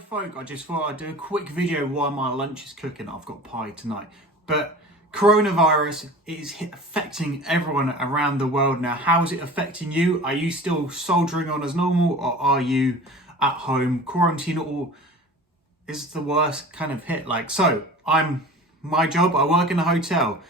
folk, I just thought I'd do a quick video while my lunch is cooking. I've got pie tonight. But coronavirus is affecting everyone around the world now. How is it affecting you? Are you still soldiering on as normal, or are you at home quarantine, or is the worst kind of hit? My job, I work in a hotel,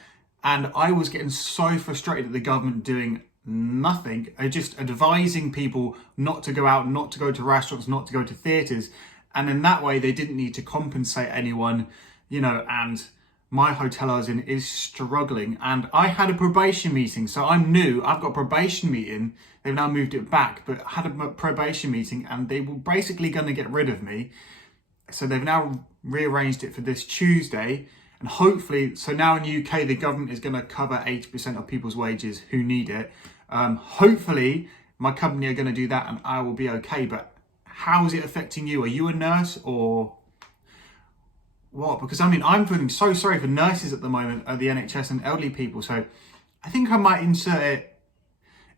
and I was getting so frustrated at the government doing nothing, just advising people not to go out, not to go to restaurants, not to go to theatres, and in that way they didn't need to compensate anyone, and my hotel I was in is struggling. And I had a probation meeting, so I'm new, I've got a probation meeting, they've now moved it back, but I had a probation meeting and they were basically going to get rid of me, so they've now rearranged it for this Tuesday. And hopefully, so now in the UK, the government is going to cover 80% of people's wages who need it. Hopefully, my company are going to do that and I will be okay. But how is it affecting you? Are you a nurse or what? Because I'm feeling so sorry for nurses at the moment at the NHS and elderly people. So I think I might insert it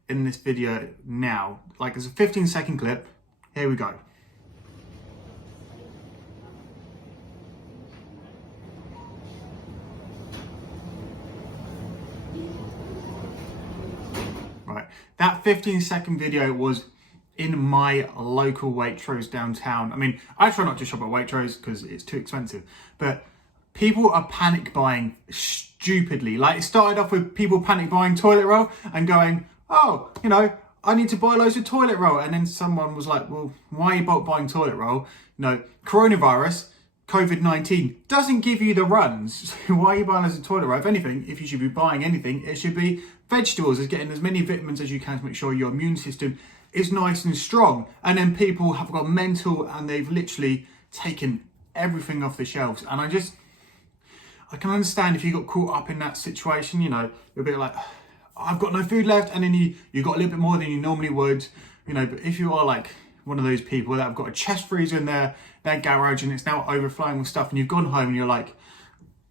in this video now. It's a 15-second clip. Here we go. That 15-second video was in my local Waitrose downtown. I try not to shop at Waitrose because it's too expensive, but people are panic buying stupidly. It started off with people panic buying toilet roll and going, oh, I need to buy loads of toilet roll. And then someone was like, well, why are you buying toilet roll? Coronavirus, COVID-19 doesn't give you the runs. So why are you buying loads of toilet roll? If anything, if you should be buying anything, it should be vegetables, is getting as many vitamins as you can to make sure your immune system is nice and strong. And then people have got mental and they've literally taken everything off the shelves. And I can understand if you got caught up in that situation, you're a bit like, I've got no food left, and then you got a little bit more than you normally would, but if you are like one of those people that have got a chest freezer in their garage and it's now overflowing with stuff, and you've gone home and you're like,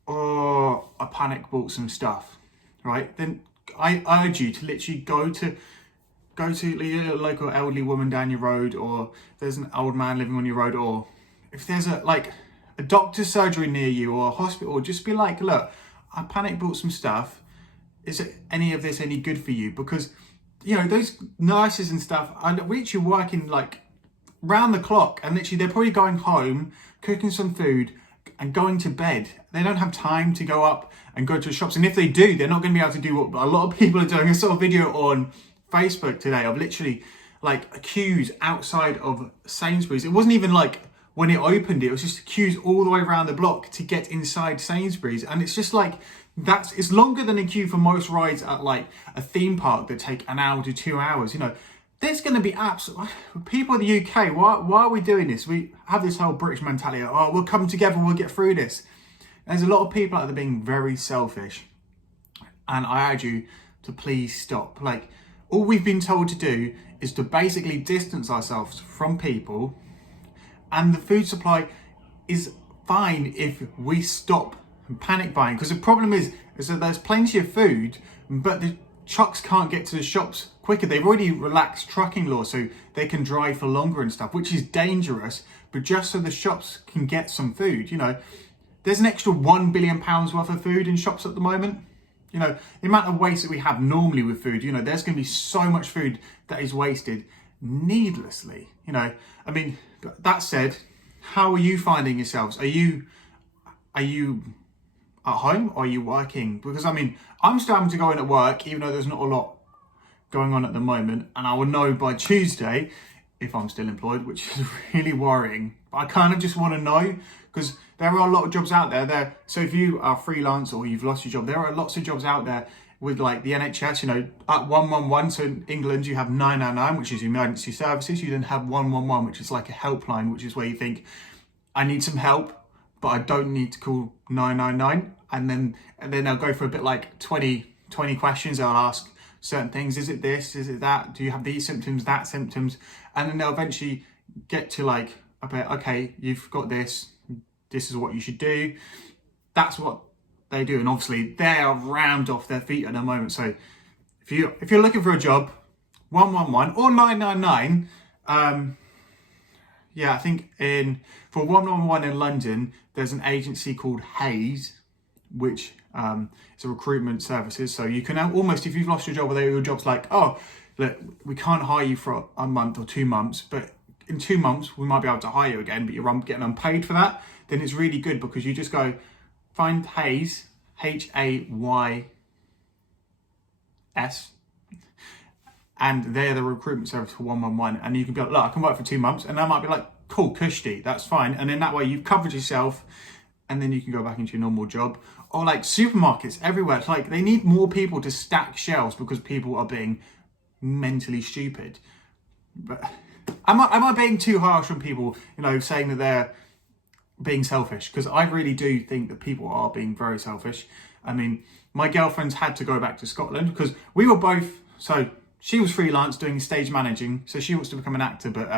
oh, I panic bought some stuff, right? Then I urge you to literally go to your local elderly woman down your road, or if there's an old man living on your road, or if there's a doctor's surgery near you or a hospital, just be like, look, I panic bought some stuff. Is it any of this any good for you? Because those nurses and stuff are literally working round the clock, and literally they're probably going home, cooking some food and going to bed. They don't have time to go up and go to the shops. And if they do, they're not going to be able to do what a lot of people are doing. I saw a video on Facebook today of literally queues outside of Sainsbury's. It wasn't even when it opened, it was just queues all the way around the block to get inside Sainsbury's. And it's just it's longer than a queue for most rides at a theme park that take an hour to 2 hours. There's going to be people in the UK, why are we doing this? We have this whole British mentality, we'll come together, we'll get through this. There's a lot of people out there being very selfish, and I urge you to please stop. All we've been told to do is to basically distance ourselves from people, and the food supply is fine if we stop panic buying. Because the problem is that there's plenty of food, but the trucks can't get to the shops quicker. They've already relaxed trucking laws so they can drive for longer and stuff, which is dangerous, but just so the shops can get some food. There's an extra £1 billion worth of food in shops at the moment. The amount of waste that we have normally with food, there's going to be so much food that is wasted needlessly. But that said, how are you finding yourselves? Are you at home, or are you working? Because I'm still having to go in at work, even though there's not a lot going on at the moment, and I will know by Tuesday if I'm still employed, which is really worrying. But I kind of just want to know, because there are a lot of jobs out there. So if you are freelance or you've lost your job, there are lots of jobs out there with the NHS, at 111. So in England, you have 999, which is emergency services. You then have 111, which is like a helpline, which is where you think, I need some help, but I don't need to call 999. And then they'll go for a bit 20 questions. They'll ask certain things. Is it this? Is it that? Do you have these symptoms, that symptoms? And then they'll eventually get to okay, you've got this. This is what you should do. That's what they do. And obviously they are rammed off their feet at the moment. So if you're looking for a job, 111 or 999, Yeah, I think for 111 in London, there's an agency called Hayes, which is a recruitment services. So you can almost, if you've lost your job or your job's like, oh, look, we can't hire you for a month or 2 months, but in 2 months we might be able to hire you again, but you're getting unpaid for that. Then it's really good because you just go find Hayes, Hays, and they're the recruitment service for 111. And you can be like, look, I can work for 2 months, and that might be like, cool, cushy, that's fine. And then that way you've covered yourself, and then you can go back into your normal job. Or like supermarkets everywhere. It's like they need more people to stack shelves because people are being mentally stupid. But am I being too harsh on people, saying that they're being selfish? Because I really do think that people are being very selfish. I mean, my girlfriend's had to go back to Scotland because we were both, so she was freelance doing stage managing, so she wants to become an actor, but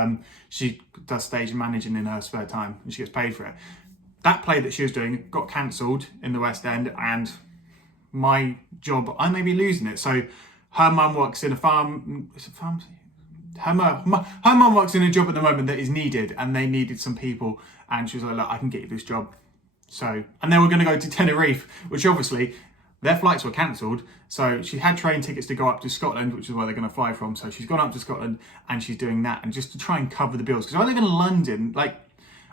she does stage managing in her spare time and she gets paid for it. That play that she was doing got cancelled in the West End, and my job, I may be losing it. So her mum works in a farm. Is it farm? Her mum works in a job at the moment that is needed, and they needed some people. And she was like, look, I can get you this job. So, and they were going to go to Tenerife, which obviously their flights were cancelled. So she had train tickets to go up to Scotland, which is where they're going to fly from. So she's gone up to Scotland and she's doing that, and just to try and cover the bills. Because I live in London, like,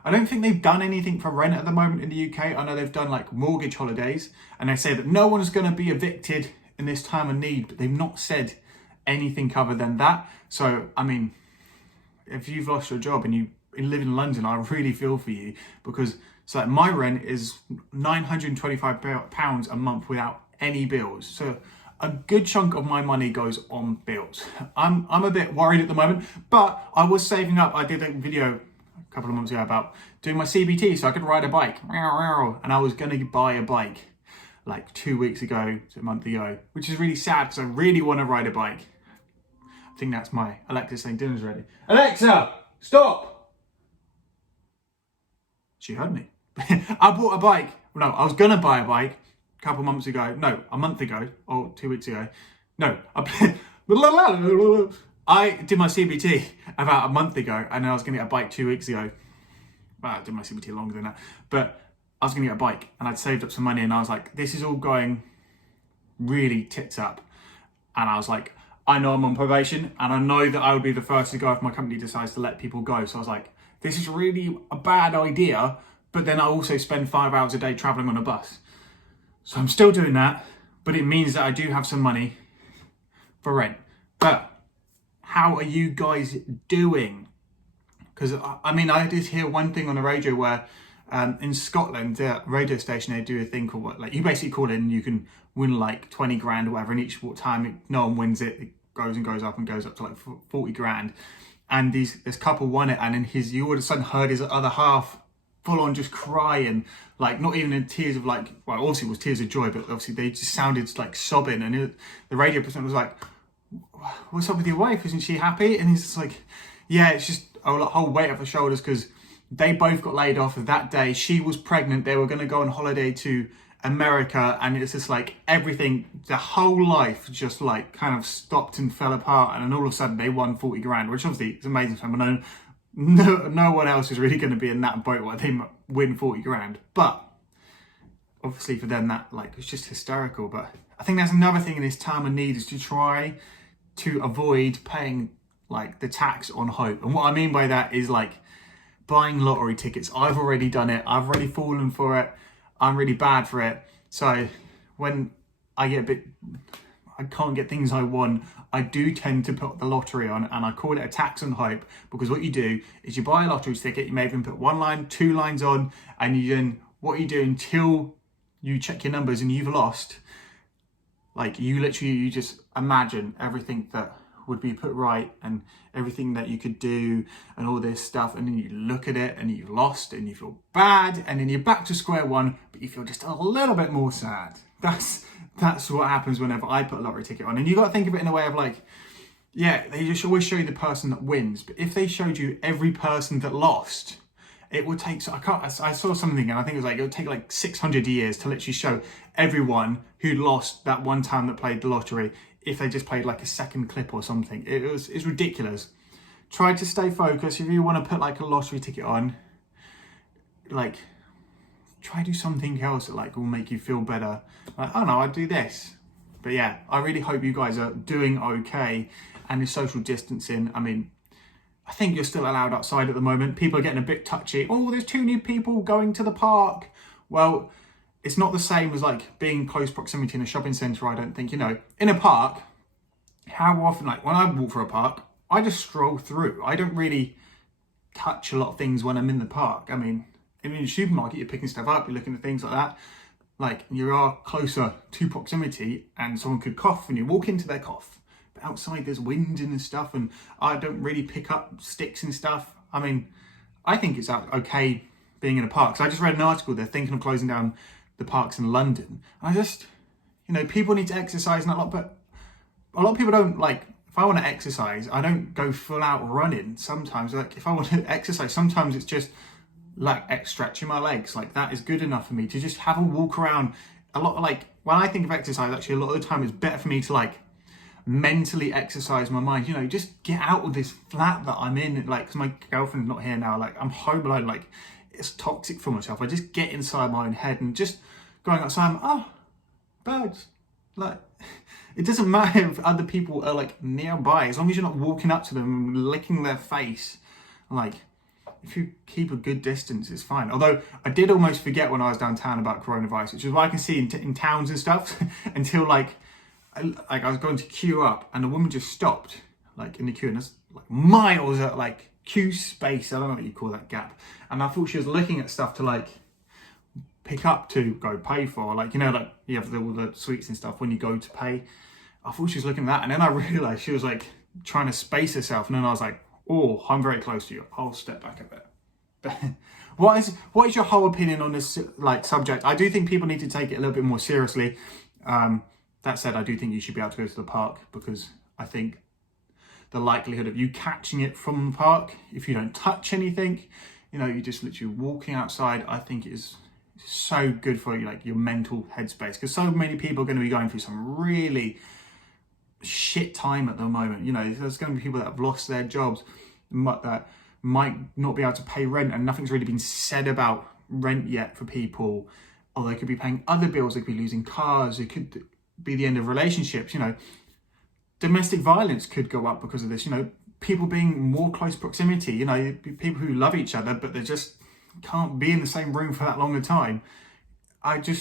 I don't think they've done anything for rent at the moment in the UK. I know they've done like mortgage holidays, and they say that no one's going to be evicted in this time of need, but they've not said anything other than that. So, I mean, if you've lost your job and you live in London, I really feel for you, because it's like my rent is £925 a month without any bills. So a good chunk of my money goes on bills. I'm a bit worried at the moment, but I was saving up. I did a video a couple of months ago about doing my CBT so I could ride a bike, and I was going to buy a bike like 2 weeks ago, a month ago, which is really sad because I really want to ride a bike. I think that's my Alexa saying dinner's ready. Alexa, stop! She heard me. I bought a bike. No, I was going to buy a bike a couple of months ago. No, a month ago or 2 weeks ago. No, I did my CBT about a month ago, and I was going to get a bike 2 weeks ago. Well, I did my CBT longer than that, but I was going to get a bike, and I'd saved up some money, and I was like, this is all going really tits up. And I was like, I know I'm on probation, and I know that I would be the first to go if my company decides to let people go. So I was like, this is really a bad idea, but then I also spend 5 hours a day traveling on a bus. So I'm still doing that, but it means that I do have some money for rent. But how are you guys doing? Because I mean, I did hear one thing on the radio where in Scotland, the radio station, they do a thing called, like, you basically call in, you can win like 20 grand or whatever, and each time no one wins it, it goes and goes up and goes up to like 40 grand. And this couple won it, and then you all of a sudden heard his other half full on just crying, like not even in tears of like, well, obviously it was tears of joy, but obviously they just sounded like sobbing. And the radio presenter was like, what's up with your wife? Isn't she happy? And he's just like, yeah, it's just a whole weight off her shoulders because they both got laid off that day. She was pregnant. They were going to go on holiday to America, and it's just like everything, the whole life just like kind of stopped and fell apart. And then all of a sudden they won 40 grand, which obviously is amazing for them. I know no one else is really going to be in that boat where they win 40 grand. But obviously for them, that like, it's just hysterical. But I think that's another thing in this time of need, is to try to avoid paying like the tax on hope. And what I mean by that is like buying lottery tickets. I've already done it. I've already fallen for it. I'm really bad for it. So when I get I can't get things I want, I do tend to put the lottery on, and I call it a tax on hope, because what you do is you buy a lottery ticket, you may even put 1 line, 2 lines on, and what you do until you check your numbers and you've lost, like you just imagine everything that would be put right and everything that you could do and all this stuff, and then you look at it and you've lost and you feel bad, and then you're back to square one, but you feel just a little bit more sad. That's what happens whenever I put a lottery ticket on. And you got to think of it in a way of like, yeah, they just always show you the person that wins, but if they showed you every person that lost, it would take, I saw something, and I think it was like, it would take like 600 years to literally show everyone who lost that one time that played the lottery, if they just played like a second clip or something. It's ridiculous. try to stay focused. If you want to put like a lottery ticket on, like try do something else that like will make you feel better. Like, oh no, I do this. But yeah, I really hope you guys are doing okay and the social distancing. I mean, I think you're still allowed outside at the moment. People are getting a bit touchy. Oh, there's 2 new people going to the park. Well, it's not the same as like being close proximity in a shopping centre, I don't think. You know, in a park, how often, like when I walk for a park, I just stroll through. I don't really touch a lot of things when I'm in the park. I mean, in a supermarket, you're picking stuff up, you're looking at things like that. Like you are closer to proximity and someone could cough and you walk into their cough. But outside there's wind and stuff and I don't really pick up sticks and stuff. I mean, I think it's okay being in a park. So I just read an article, they're thinking of closing down the parks in London. And I just, you know, people need to exercise and a lot, but a lot of people don't like, if I want to exercise, I don't go full out running sometimes. Like if I want to exercise, sometimes it's just like stretching my legs. Like that is good enough for me to just have a walk around. A lot of like, when I think of exercise, actually a lot of the time it's better for me to like mentally exercise my mind, you know, just get out of this flat that I'm in. Like, cause my girlfriend's not here now, like I'm home alone, like it's toxic for myself. I just get inside my own head and just going outside, oh, birds. Like, it doesn't matter if other people are like nearby, as long as you're not walking up to them and licking their face. Like, if you keep a good distance, it's fine. Although I did almost forget when I was downtown about coronavirus, which is what I can see in towns and stuff, until like I was going to queue up and a woman just stopped like in the queue and there's like miles of like queue space. I don't know what you call that gap. And I thought she was looking at stuff to like pick up to go pay for, like, you know, like you have all the sweets and stuff when you go to pay. I thought she was looking at that and then I realized she was like trying to space herself and then I was like, oh, I'm very close to you, I'll step back a bit. But what is your whole opinion on this like subject? I do think people need to take it a little bit more seriously. That said, I do think you should be able to go to the park because I think the likelihood of you catching it from the park, if you don't touch anything, you know, you're just literally walking outside, I think it is so good for you, like your mental headspace, because so many people are going to be going through some really shit time at the moment. You know, there's going to be people that have lost their jobs, that might not be able to pay rent, and nothing's really been said about rent yet for people, or they could be paying other bills, they could be losing cars, it could be the end of relationships, you know, domestic violence could go up because of this, you know, people being more close proximity, you know, people who love each other, but they just can't be in the same room for that long a time. I feel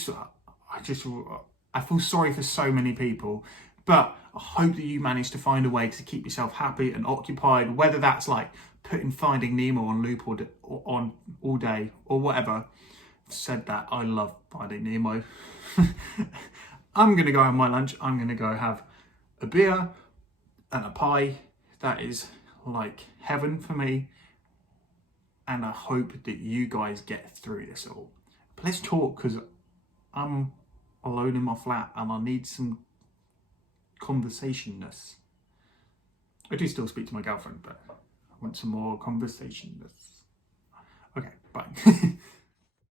sorry for so many people, but I hope that you manage to find a way to keep yourself happy and occupied, whether that's like putting Finding Nemo on loop or on all day or whatever. I've said that, I love Finding Nemo. I'm going to go have my lunch. I'm going to go have a beer and a pie. That is like heaven for me. And I hope that you guys get through this all. But let's talk, because I'm alone in my flat and I need some conversationness. I do still speak to my girlfriend, but I want some more conversationness. Okay, bye.